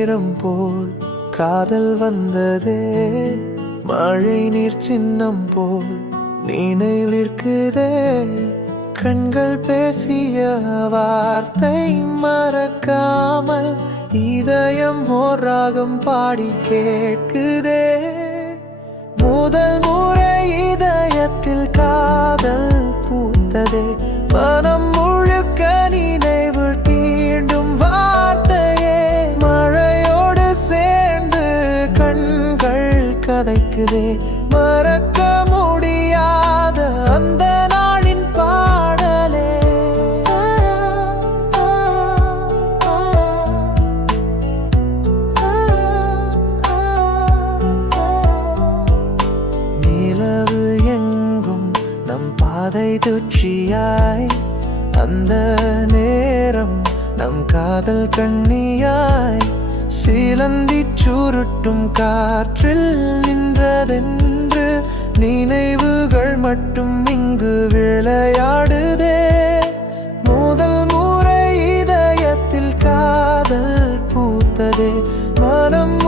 நிறம் போல் காதல் வந்ததே, மழை நீர் சின்னம் போல் நினைவிற்குதே. கண்கள் பேசிய வார்த்தை மறக்காமல் இதயம் ஓர் ராகம் பாடி கேட்குதே. முதல் முறை இதயத்தில் காதல் பூத்ததே, மனம் முழுக்க நினைவில் தீண்டும் வார்த்தையே. மழையோடு சேர்ந்து கண்கள் கதைக்குதே, மறக்க முடியாத அந்த நாளின் பாடலே. நிலவு எங்கும் நம் பாதை துச்சியாய், அந்த நேரம் நம் காதல் கண்ணியாய். சிலந்தி சுருட்டும் காற்றில் நின்றதென்று நினைவுகள் மட்டும் இங்கு விளையாடுதே. முதல் முறை இதயத்தில் காதல் பூத்ததே, மனம்